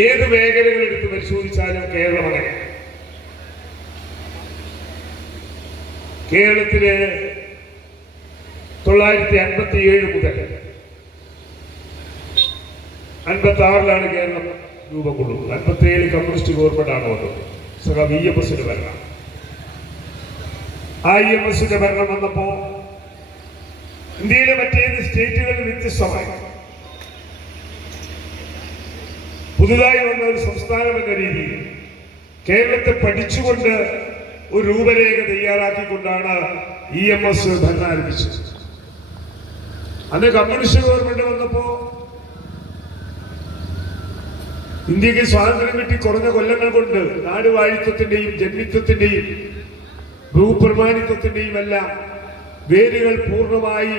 ഏത് മേഖലകൾ എടുത്ത് പരിശോധിച്ചാലും കേരളം അങ്ങനെ. കേരളത്തില് 957 മുതൽ 56 കേരളം രൂപം കൊള്ളുന്നത്. 57 കമ്മ്യൂണിസ്റ്റ് ഗവൺമെന്റ് ആണ് വന്നത്. EMSന്റെ ഭരണം. ആ EMSന്റെ ഭരണം വന്നപ്പോ ഇന്ത്യയിലെ മറ്റേത് സ്റ്റേറ്റുകളിൽ വ്യത്യസ്തമായി പുതുതായി വന്ന ഒരു സംസ്ഥാനം എന്ന രീതിയിൽ കേരളത്തെ പഠിച്ചുകൊണ്ട് ഒരു രൂപരേഖ തയ്യാറാക്കിക്കൊണ്ടാണ് EMS ഭരണം ആരംഭിച്ചത്. അന്ന് കമ്മ്യൂണിസ്റ്റ് ഗവൺമെന്റ് വന്നപ്പോ ഇന്ത്യക്ക് സ്വാതന്ത്ര്യം കിട്ടി കുറഞ്ഞ കൊല്ലങ്ങൾ കൊണ്ട് നാടുവാഴിത്വത്തിന്റെയും ജന്മിത്വത്തിന്റെയും ഭൂപ്രമാണിത്വത്തിന്റെയും എല്ലാം വേരുകൾ പൂർണ്ണമായി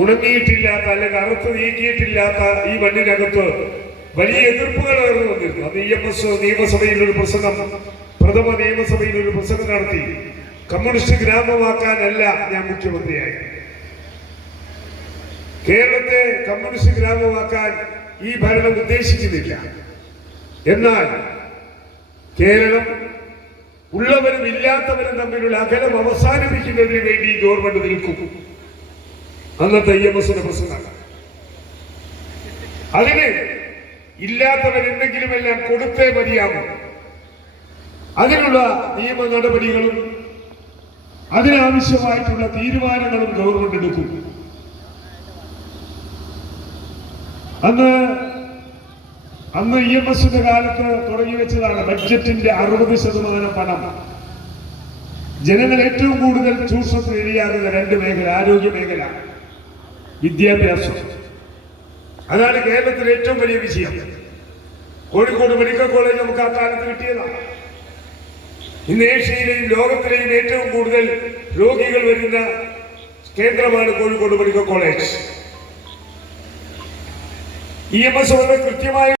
ഉണങ്ങിയിട്ടില്ലാത്ത അല്ലെങ്കിൽ അറുത്ത് നീക്കിയിട്ടില്ലാത്ത ഈ മണ്ണിനകത്ത് വലിയ എതിർപ്പുകൾ ഉയർന്നു വന്നിരുന്നു. അത് EMS നിയമസഭയിൽ ഒരു പ്രസംഗം, പ്രഥമ നിയമസഭയിൽ ഒരു പ്രസംഗം നടത്തി. കമ്മ്യൂണിസ്റ്റ് ഗ്രാമമാക്കാനല്ല ഞാൻ മുഖ്യമന്ത്രിയായി. കേരളത്തെ കമ്മ്യൂണിസ്റ്റ് ഗ്രാമമാക്കാൻ ഈ ഭരണം ഉദ്ദേശിക്കുന്നില്ല. എന്നാൽ കേരളം ഉള്ളവരും ഇല്ലാത്തവരും തമ്മിലുള്ള അകലം അവസാനിപ്പിക്കുന്നതിന് വേണ്ടി ഗവൺമെന്റ് നിൽക്കും. അന്നത്തെ EMSന്റെ പ്രസംഗം. അതിന് ഇല്ലാത്തവർ എന്തെങ്കിലും എല്ലാം കൊടുത്തേ മതിയാകും. അതിനുള്ള നിയമ നടപടികളും അതിനാവശ്യമായിട്ടുള്ള തീരുമാനങ്ങളും ഗവൺമെന്റ് എടുക്കും. അന്ന് EMSന്റെ കാലത്ത് തുടങ്ങി വെച്ചതാണ് ബഡ്ജറ്റിന്റെ 60% പണം ജനങ്ങൾ ഏറ്റവും കൂടുതൽ ചൂഷണത്തിന് ഇരയാകുന്ന 2 മേഖല, ആരോഗ്യ മേഖല, വിദ്യാഭ്യാസം. അതാണ് കേരളത്തിലെ ഏറ്റവും വലിയ വിജയം. കോഴിക്കോട് മെഡിക്കൽ കോളേജ് നമുക്ക് ആ കാലത്ത് കിട്ടിയതാണ്. ഇന്ന് ഏഷ്യയിലെയും ലോകത്തിലെയും ഏറ്റവും കൂടുതൽ രോഗികൾ വരുന്ന കേന്ദ്രമാണ് കോഴിക്കോട് മെഡിക്കൽ കോളേജ്. EMS വളരെ കൃത്യമായി